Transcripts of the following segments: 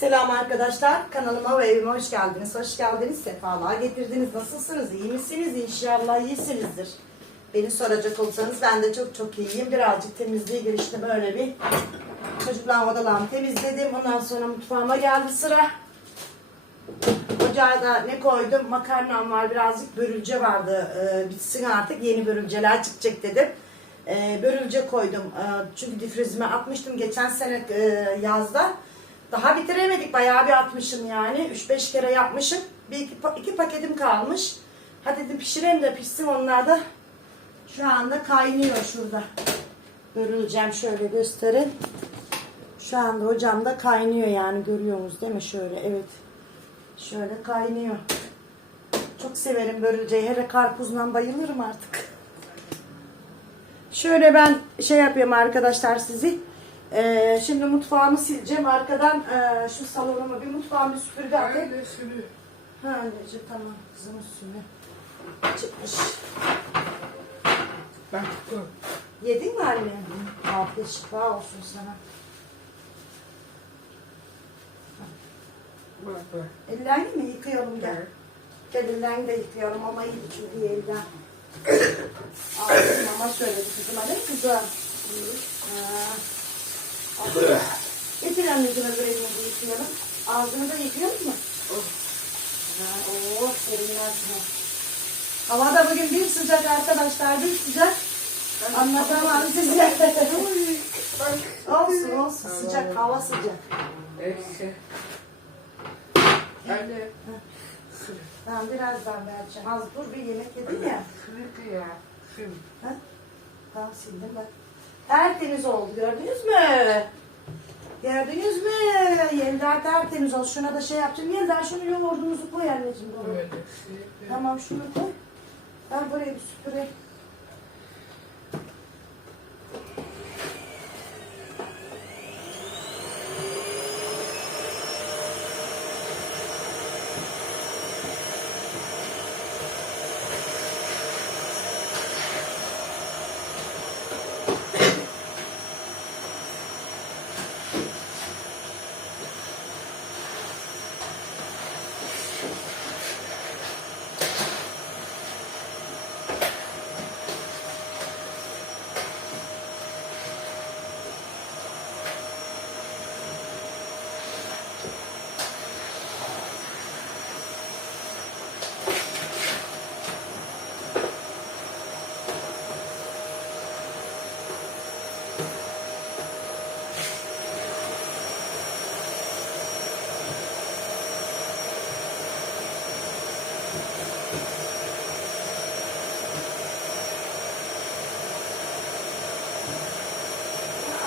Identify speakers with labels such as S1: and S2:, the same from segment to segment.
S1: Selam arkadaşlar. Kanalıma ve evime hoş geldiniz. Hoş geldiniz. Sefalar getirdiniz. Nasılsınız? İyi misiniz? İnşallah iyisinizdir. Beni soracak olsanız ben de çok çok iyiyim. Birazcık temizliğe giriştim öyle bir. Çocuklar odalarını temizledim. Ondan sonra mutfağıma geldi sıra. Ocağa da ne koydum? Makarnam var. Birazcık börülce vardı. Ee, bitsin artık. Yeni börülceler çıkacak dedim. Ee, börülce koydum. Ee, çünkü difrizime atmıştım geçen sene e, yazda. Daha bitiremedik. Bayağı bir atmışım yani. 3-5 kere yapmışım. Bir iki, iki paketim kalmış. Hadi dedim pişireyim de pişsin onlar da. Şu anda kaynıyor şurada. Börüleceğim şöyle gösterin. Şu anda ocağımda kaynıyor yani görüyorsunuz değil mi? Şöyle evet. Şöyle kaynıyor. Çok severim börülceyi. Hele karpuzdan bayılırım artık. Şöyle ben şey yapayım arkadaşlar sizi. Ee, şimdi mutfağımı sileceğim. Arkadan e, şu salonumu bir mutfağımı süpürge atayım. Ha anneciğim tamam kızım üstüne. Çıkmış.
S2: Ben tuttum.
S1: Yedin mi anne? Afiyet şifa olsun sana.
S2: Bak bak.
S1: Ellerini mi yıkayalım gel.
S2: Evet.
S1: Gel de yıkayalım ama iyi çünkü elden. Ağzım mama söyledi kızıma mi kızım? Ha. Getir anneciğim öbür elini de yıkayalım. Ağzını da yıkıyor mu? Ha, oh serinlersin. Hava da bugün bir sıcak arkadaşlar bir sıcak. Anlatamam size. Olsun olsun sıcak hava sıcak.
S2: Neyse. Anne.
S1: Ben birazdan vereceğim. Az dur bir yemek yedim ya.
S2: Sırık ya. Şimdi.
S1: Ha? Tamam sildim bak. Tertemiz oldu gördünüz mü? Gördünüz mü? Yelda tertemiz oldu. Şuna da şey yapacağım. Yelda şunu yoğurdumuzu koy anneciğim. Doğru.
S2: Sırık.
S1: Tamam şunu koy. Ben buraya bir süpüreyim.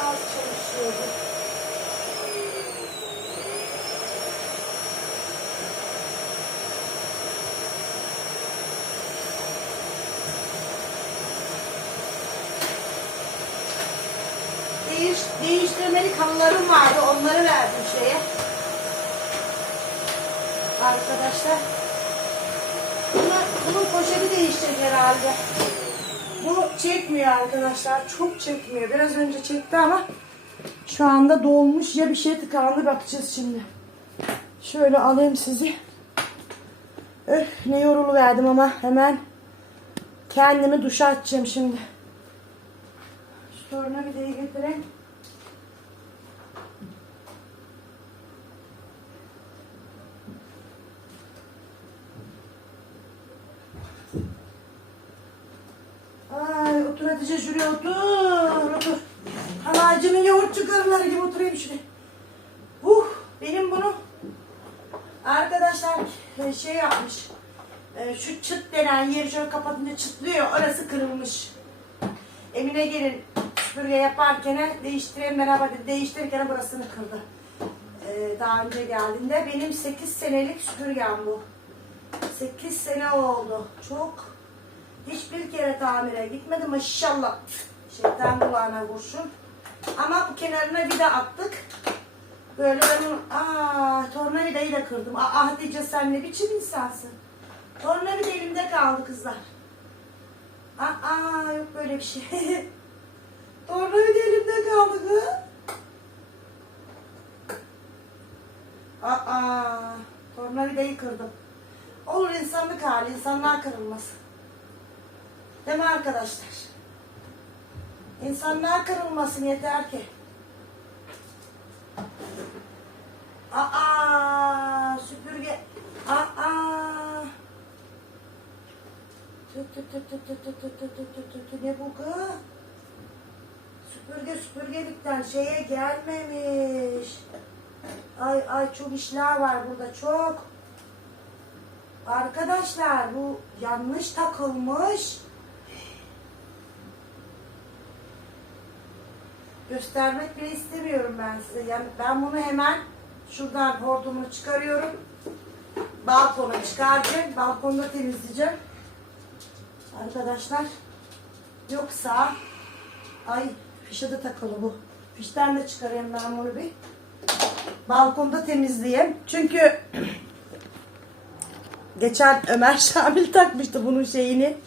S1: Az çalışıyordu. Değiş, değiştirmelik halılarım vardı. Onları verdim şeye. Arkadaşlar. Bunu, bunun poşeti değiştirdi herhalde. Bu çekmiyor arkadaşlar. Çok çekmiyor. Biraz önce çekti ama şu anda dolmuş ya bir şey tıkandı bakacağız şimdi. Şöyle alayım sizi. Öf ne yorulu verdim ama hemen kendimi duşa atacağım şimdi. Şu tornavidayı getireyim. Ay otur Hatice şuraya otur otur. Halacının yoğurt çıkarıları gibi oturayım şuraya. Uh benim bunu arkadaşlar e, şey yapmış. E, Şu çıt denen yeri şöyle kapatınca çıtlıyor. Orası kırılmış. Emine gelin süpürge yaparken değiştireyim beraber dedi. Değiştirirken burasını kırdı. E, Daha önce geldiğinde benim 8 senelik süpürgem bu. 8 sene oldu. Çok Hiçbir kere tamire gitmedim maşallah. Şeytan kulağına vursun. Ama bu kenarına de attık. Böyle ben onu, aa tornavidayı da kırdım. Aa Hatice sen ne biçim insansın. Tornavida elimde kaldı kızlar. Aa yok böyle bir şey. tornavida elimde kaldı kız. Aa, tornavidayı kırdım. Olur insanlık hali, insanlığa kırılmaz. Değil mi arkadaşlar? İnsanlığa kırılmasın yeter ki. Aa, süpürge. Aa. Tü tü tü tü tü tü tü tü tü tü. Ne bu kız? Süpürge süpürgelikten şeye gelmemiş. Ay ay çok işler var burada çok. Arkadaşlar bu yanlış takılmış. Göstermek bile istemiyorum ben size. Yani ben bunu hemen şuradan hortumunu çıkarıyorum. Balkona çıkaracağım. Balkonda temizleyeceğim. Arkadaşlar. Yoksa ay fişe de takılı bu. Fişten de çıkarayım ben bunu bir. Balkonda temizleyeyim. Çünkü geçen Ömer Şamil takmıştı bunun şeyini.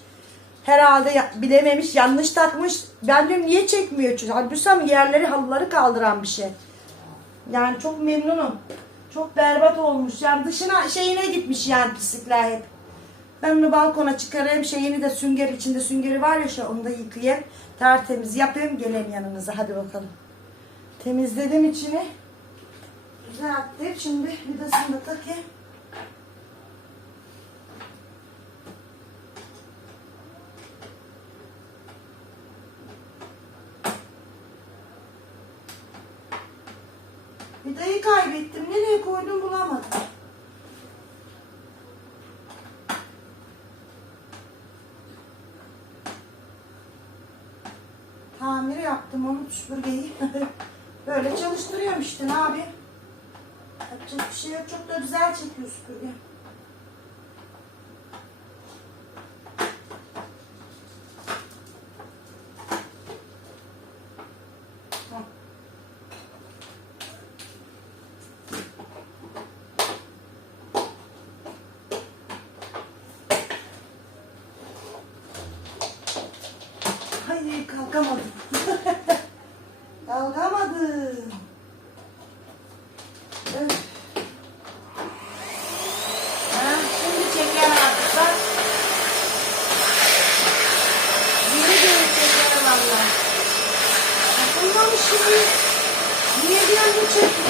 S1: Herhalde bilememiş, yanlış takmış. Ben diyorum niye çekmiyor? Çünkü halbuki yerleri halıları kaldıran bir şey. Yani çok memnunum. Çok berbat olmuş. Yani dışına şeyine gitmiş yani pislikler hep. Ben onu balkona çıkarayım. Şeyini de sünger içinde süngeri var ya şu onu da yıkayayım. Tertemiz yapayım. Geleyim yanınıza. Hadi bakalım. Temizledim içini. Düzelttim. Şimdi vidasını da takayım. Vidayı kaybettim. Nereye koydum bulamadım. Tamir yaptım onu süpürgeyi. Böyle çalıştırıyorum işte ne yapayım. Yapacak bir şey yok. Çok da güzel çekiyor süpürge. নিয়ে দেওয়া হচ্ছে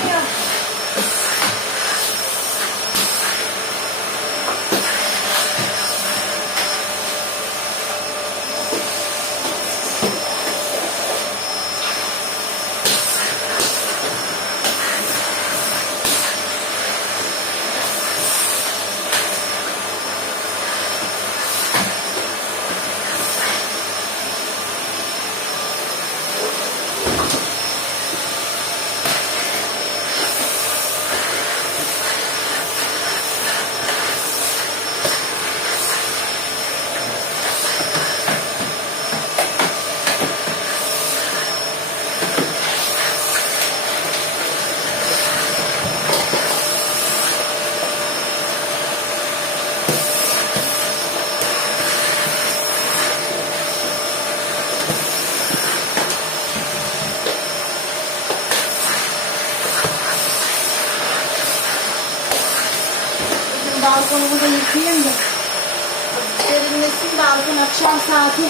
S1: 大家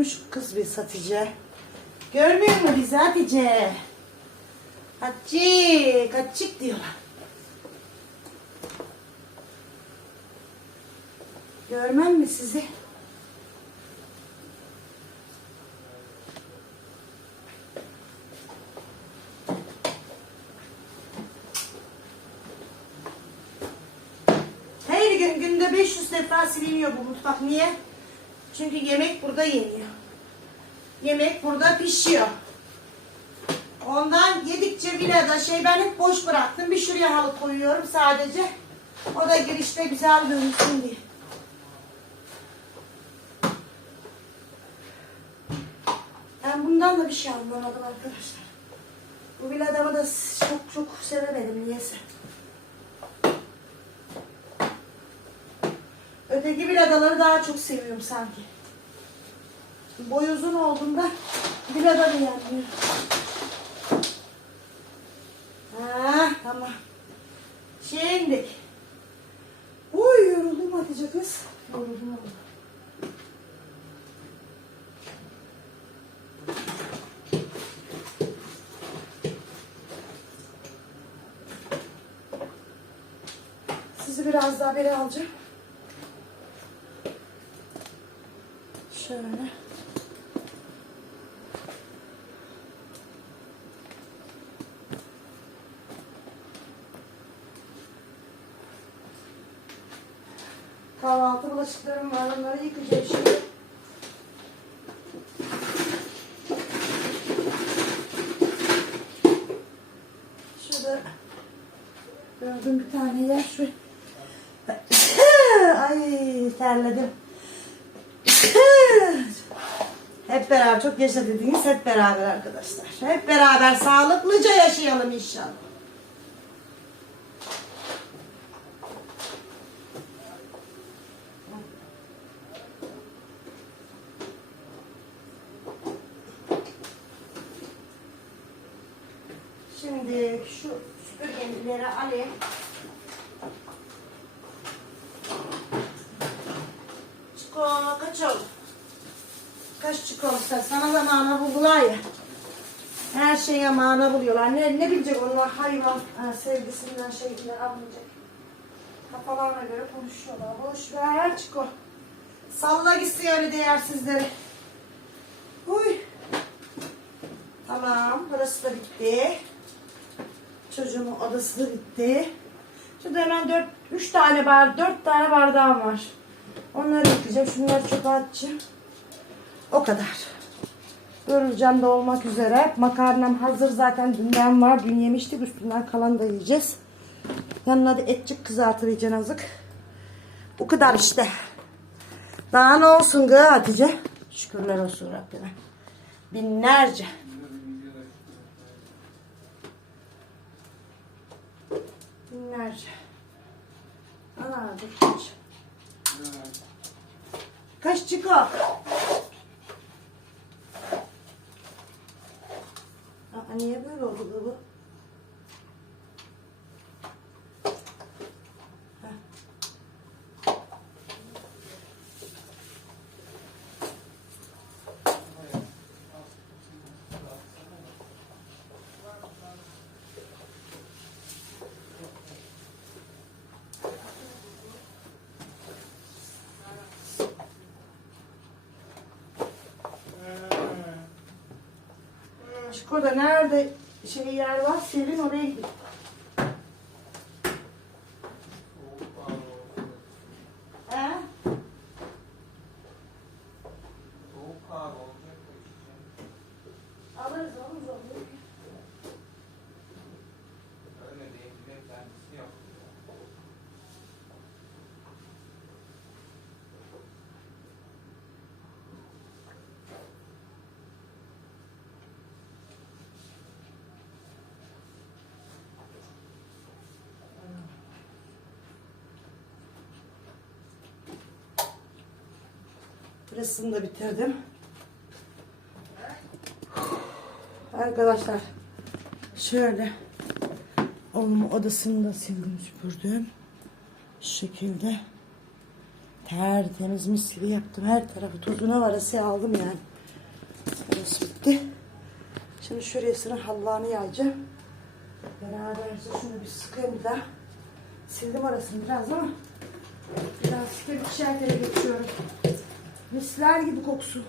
S1: Olmuş kız bir Hatice? Görmüyor mu bizi Hatice? Hatice, kaçık diyorlar. Görmem mi sizi? Her gün günde 500 defa siliniyor bu mutfak. Niye? Çünkü yemek burada yeniyor. Yemek burada pişiyor. Ondan yedikçe bile de şey ben hep boş bıraktım. Bir şuraya halı koyuyorum sadece. O da girişte güzel görünsün diye. Ben bundan da bir şey anlamadım arkadaşlar. Bu biladamı da çok çok sevemedim niyeyse. Öteki biladaları daha çok seviyorum sanki. Boy uzun olduğunda bilada da yanmıyor. Ha, tamam. Şimdi. Uy yoruldum Hatice kız. Yoruldum oğlum. Sizi biraz daha beri alacağım. Şöyle. Kahvaltı bulaşıklarım var. Onları yıkayacağım şimdi. Şurada gördüm bir tane yer. Şu... Ay terledim. Beraber çok yaşa dediğiniz hep beraber arkadaşlar. Hep beraber sağlıklıca yaşayalım inşallah. Şimdi şu süpürgeleri alayım. Çiko kaç oldu? Kaç çiko olsa sana da mana buldular ya. Her şeye mana buluyorlar. Ne, ne bilecek onlar hayvan ha, sevgisinden şeyinden anlayacak. Kafalarına göre konuşuyorlar. Boş ver çiko. Salla gitsin öyle değersizleri. Uy. Tamam burası da bitti. Çocuğumun odası da bitti. Şurada hemen dört, üç tane bar, dört tane bardağım var. Onları yıkayacağım. Şunları çöpe atacağım. O kadar. Görüleceğim de olmak üzere. Makarnam hazır zaten dünden var. Dün yemiştik. Üstünden kalan da yiyeceğiz. Yanına da etçik kızartılacak azık. Bu kadar işte. Daha ne olsun gı Hatice? Şükürler olsun Rabbime. Binlerce. Binlerce. Ana kaç. Kaç çıkıyor? Aa, niye böyle oldu bu? bu? Heh. Şurada nerede şey yer var Selin oraya gidiyor. He? Alırız alırız alırız. Burasını da bitirdim. Arkadaşlar şöyle oğlumun odasını da sildim süpürdüm. Şu şekilde Tertemiz mis gibi yaptım. Her tarafı tozuna varası aldım yani. Orası bitti. Şimdi şurasının hallağını yayacağım. Beraberce şunu bir sıkayım bir daha. Sildim arasını biraz ama biraz sıkıp içerilere geçiyorum. Misler gibi kokusu.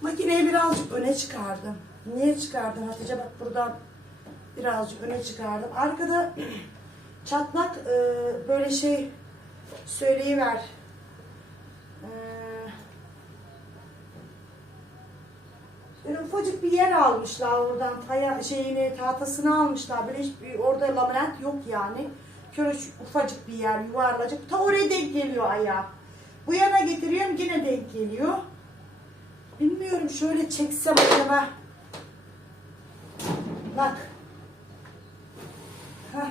S1: Makineyi birazcık öne çıkardım. Niye çıkardım Hatice? Bak buradan birazcık öne çıkardım. Arkada çatlak e, böyle şey söyleyiver. E, böyle ufacık bir yer almışlar oradan. Faya, şeyini, tahtasını almışlar. Böyle hiç bir- orada labirent yok yani. Şöyle ufacık bir yer yuvarlacık. Ta oraya denk geliyor ayağı. Bu yana getiriyorum yine denk geliyor. Bilmiyorum şöyle çeksem acaba. Bak. Hah.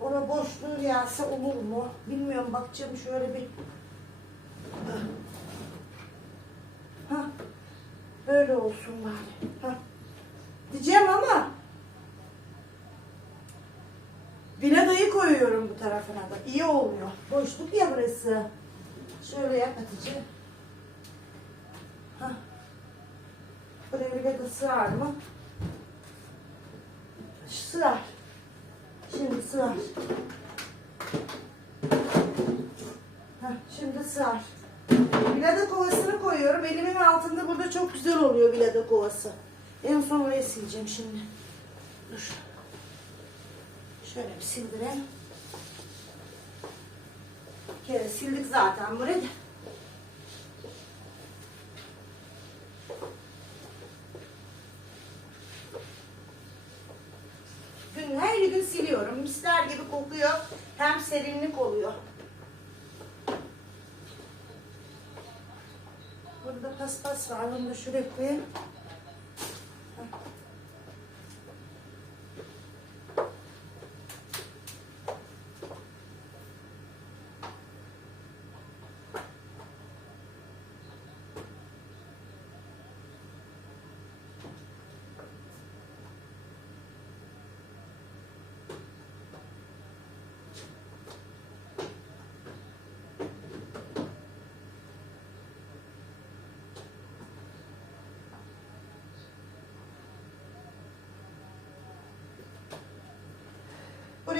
S1: Ona boşluğu gelse olur mu? Bilmiyorum bakacağım şöyle bir. Ha. Böyle olsun bari. Ha. Diyeceğim ama Vinadayı koyuyorum bu tarafına da. İyi oluyor. Boşluk ya burası. Şöyle yap Hatice. Hah. Buraya bir de sığar mı? Sığar. Şimdi sığar. Heh, şimdi sığar. Vilada kovasını koyuyorum. Elimin altında burada çok güzel oluyor vilada kovası. En son oraya sileceğim şimdi. Dur. Şöyle bir sildirelim. Bir kere sildik zaten burayı. Gün her gün siliyorum. Misler gibi kokuyor. Hem serinlik oluyor. Burada paspas var. Bunu da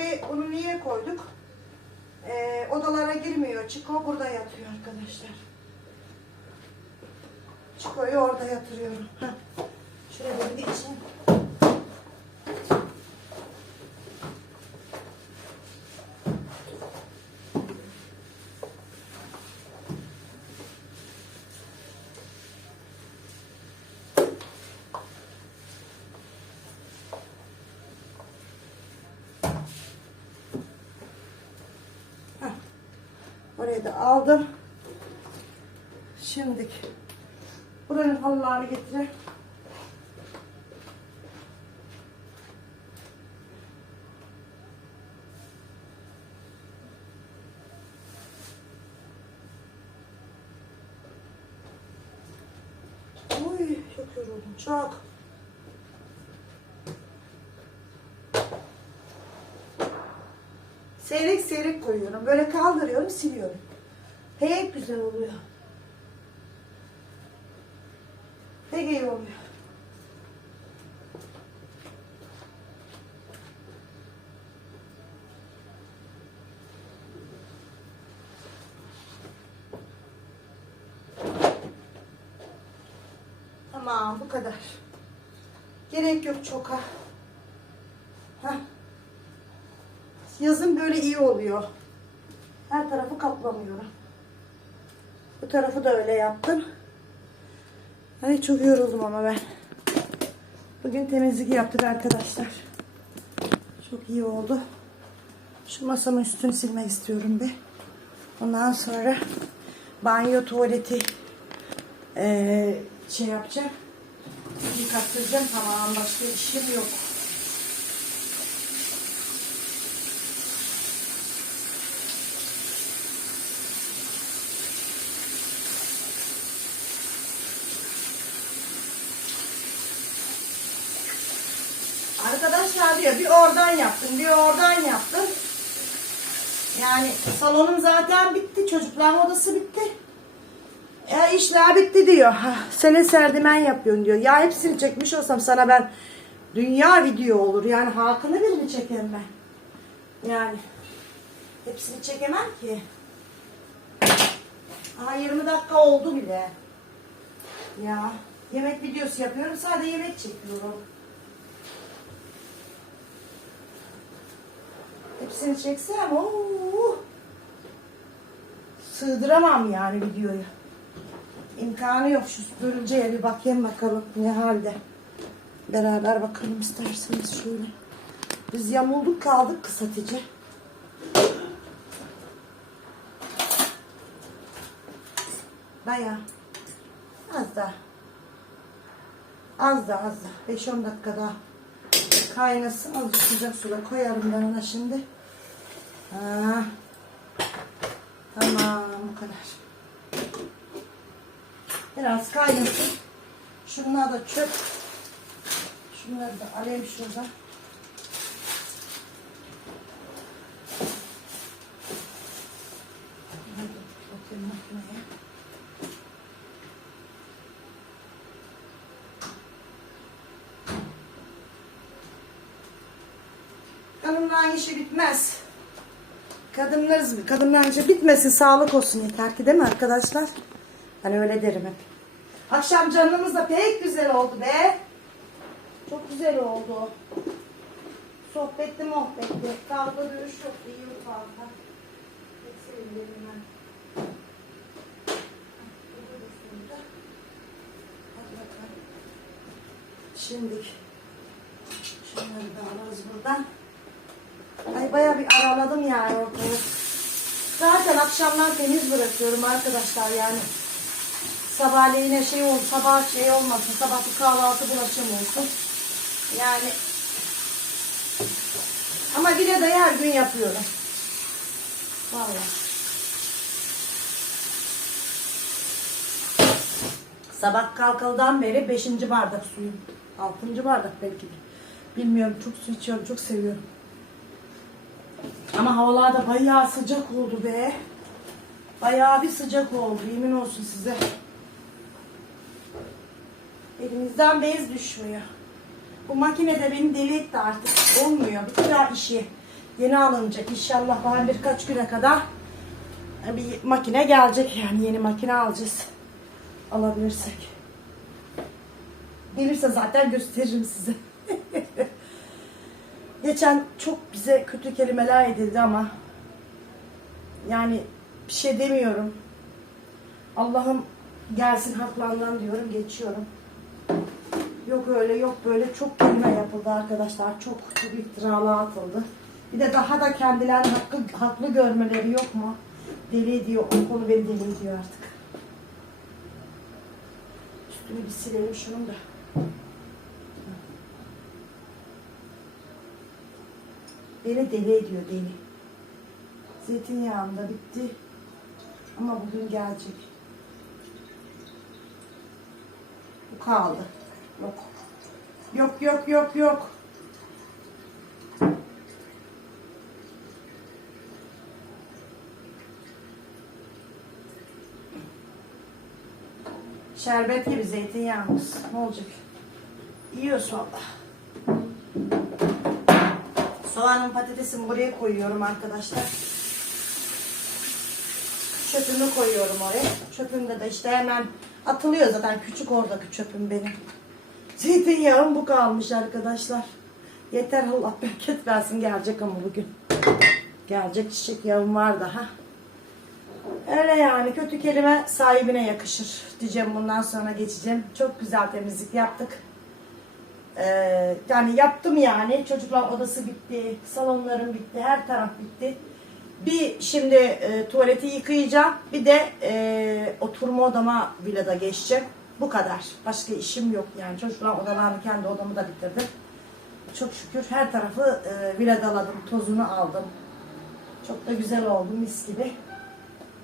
S1: Buraya onu niye koyduk? Ee, odalara girmiyor. Çiko burada yatıyor arkadaşlar. Çiko'yu orada yatırıyorum. Heh. Şuraya bir geçeyim. Da aldım. Şimdi buranın halılarını getireyim. Uy çok yoruldum çok. Seyrek seyrek koyuyorum. Böyle kaldırıyorum, siliyorum. Pek güzel oluyor. Pek iyi oluyor. Tamam bu kadar. Gerek yok çok ha. Heh. Yazın böyle iyi oluyor. Her tarafı kaplamıyorum. Bu tarafı da öyle yaptım. Ay çok yoruldum ama ben. Bugün temizlik yaptık arkadaşlar. Çok iyi oldu. Şu masamın üstünü silmek istiyorum bir. Ondan sonra banyo tuvaleti eee, şey yapacağım. Yıkattıracağım. Tamam başka işim yok. Diyor bir oradan yaptım, bir oradan yaptım. Yani salonum zaten bitti, çocukların odası bitti. Ya işler bitti diyor. Ha, Sene serdimen yapıyorsun diyor. Ya hepsini çekmiş olsam sana ben dünya video olur. Yani halkını birini çekemem ben. Yani hepsini çekemem ki. Aha 20 dakika oldu bile. Ya yemek videosu yapıyorum. Sadece yemek çekiyorum. Hepsini çeksem ooo. Sığdıramam yani videoyu. İmkanı yok şu görünceye bir bakayım bakalım ne halde. Beraber bakalım isterseniz şöyle. Biz yamulduk kaldık kısatıcı. Baya. Az daha. Az daha az daha. 5-10 dakika daha kaynasın. Azıcık sıcak suda koyarım ben ona şimdi. Tamam bu kadar. Biraz kaynasın. Şunlar da çöp. Şunları da alayım şurada. Hadi bakayım makineye. Kadınların işi bitmez. Kadınlarız, kadınların işi bitmesin, sağlık olsun yeter ki değil mi arkadaşlar? Ben öyle derim hep. Akşam canımız da pek güzel oldu be. Çok güzel oldu. Sohbetli muhabbetli. Kavga dövüş yok. iyi bir kavga. Pek sevindim ben. Şimdi şunları da alırız buradan. Ay bayağı bir araladım yani ortalığı. Zaten akşamlar temiz bırakıyorum arkadaşlar yani. Sabahleyin şey ol, sabah şey olmasın, sabah bir kahvaltı bulaşım olsun. Yani ama bile de her gün yapıyorum. Vallahi. Sabah kalkalıdan beri 5. bardak suyum. 6. bardak belki. Bilmiyorum çok su içiyorum, çok seviyorum. Ama havalar da bayağı sıcak oldu be. Bayağı bir sıcak oldu yemin olsun size. Elimizden bez düşmüyor. Bu makine de beni deli etti artık. Olmuyor. Bir daha işi yeni alınacak. İnşallah ben birkaç güne kadar bir makine gelecek yani yeni makine alacağız. Alabilirsek. Gelirse zaten gösteririm size. Geçen çok bize kötü kelimeler edildi ama yani bir şey demiyorum. Allah'ım gelsin haklarından diyorum geçiyorum. Yok öyle yok böyle çok kelime yapıldı arkadaşlar. Çok çok iftiralar atıldı. Bir de daha da kendilerini hakkı, haklı görmeleri yok mu? Deli ediyor. O konu beni deli ediyor artık. Üstünü bir silelim şunun da. Beni deli ediyor deli. Zeytinyağında bitti. Ama bugün gelecek. Bu kaldı. Yok. Yok yok yok yok. Şerbet gibi zeytinyağımız. Ne olacak? Yiyoruz valla. Soğanın patatesini buraya koyuyorum arkadaşlar. Çöpümü koyuyorum oraya. Çöpümde de işte hemen atılıyor zaten küçük oradaki çöpüm benim. Zeytinyağım bu kalmış arkadaşlar. Yeter Allah bereket versin gelecek ama bugün. Gelecek çiçek yağım var daha. Öyle yani kötü kelime sahibine yakışır diyeceğim bundan sonra geçeceğim. Çok güzel temizlik yaptık. Ee, yani yaptım yani. Çocuklar odası bitti, salonlarım bitti, her taraf bitti. Bir şimdi e, tuvaleti yıkayacağım. Bir de e, oturma odama villada geçeceğim. Bu kadar. Başka işim yok yani. Çocuklar odalarını kendi odamı da bitirdim. Çok şükür her tarafı e, villadaladım. Tozunu aldım. Çok da güzel oldu mis gibi.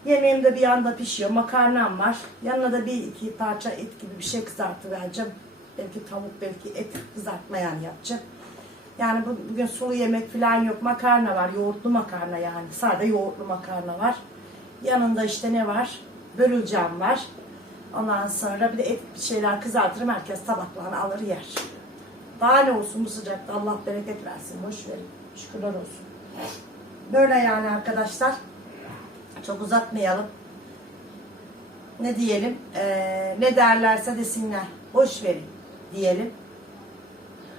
S1: Yemeğim de bir yanda pişiyor. Makarnam var. Yanına da bir iki parça et gibi bir şey kızartıvereceğim. Belki tavuk, belki et kızartma yani yapacağım. Yani bu, bugün sulu yemek falan yok. Makarna var. Yoğurtlu makarna yani. Sade yoğurtlu makarna var. Yanında işte ne var? Börülcem var. Ondan sonra bir de et bir şeyler kızartırım. Herkes tabaklarını alır yer. Daha ne olsun bu sıcakta Allah bereket versin. Boş verin. Şükürler olsun. Böyle yani arkadaşlar. Çok uzatmayalım. Ne diyelim? Ee, ne derlerse desinler. Boş verin diyelim.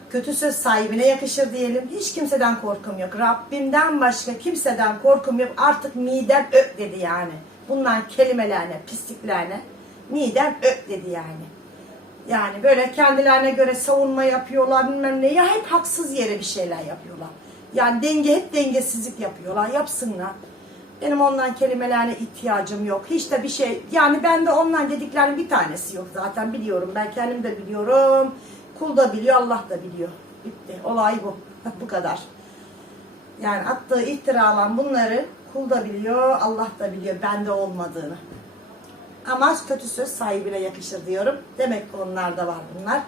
S1: Kötü söz sahibine yakışır diyelim. Hiç kimseden korkum yok. Rabbimden başka kimseden korkum yok. Artık midem ök dedi yani. Bunların kelimelerine, pisliklerine midem ök dedi yani. Yani böyle kendilerine göre savunma yapıyorlar bilmem ne. Ya hep haksız yere bir şeyler yapıyorlar. Yani denge hep dengesizlik yapıyorlar. Yapsınlar. Benim ondan kelimelerine ihtiyacım yok. Hiç de bir şey. Yani ben de ondan dediklerinin bir tanesi yok zaten biliyorum. Ben kendim de biliyorum. Kul da biliyor, Allah da biliyor. Bitti. Olay bu. bu kadar. Yani attığı iftiralan bunları kul da biliyor, Allah da biliyor bende olmadığını. Ama kötü söz sahibine yakışır diyorum. Demek ki onlarda var bunlar.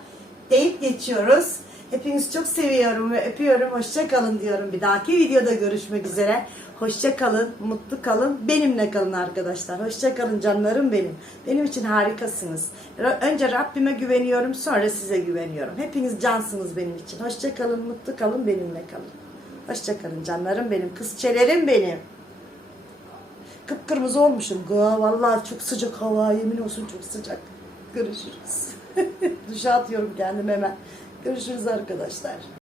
S1: Deyip geçiyoruz. Hepinizi çok seviyorum ve öpüyorum. Hoşça kalın diyorum. Bir dahaki videoda görüşmek üzere. Hoşça kalın, mutlu kalın. Benimle kalın arkadaşlar. Hoşça kalın canlarım benim. Benim için harikasınız. Önce Rabbime güveniyorum, sonra size güveniyorum. Hepiniz cansınız benim için. Hoşça kalın, mutlu kalın, benimle kalın. Hoşça kalın canlarım benim. Kızçelerim benim. Kıpkırmızı olmuşum. Ga, vallahi çok sıcak hava. Yemin olsun çok sıcak. Görüşürüz. Duşa atıyorum kendimi hemen. Görüşürüz arkadaşlar.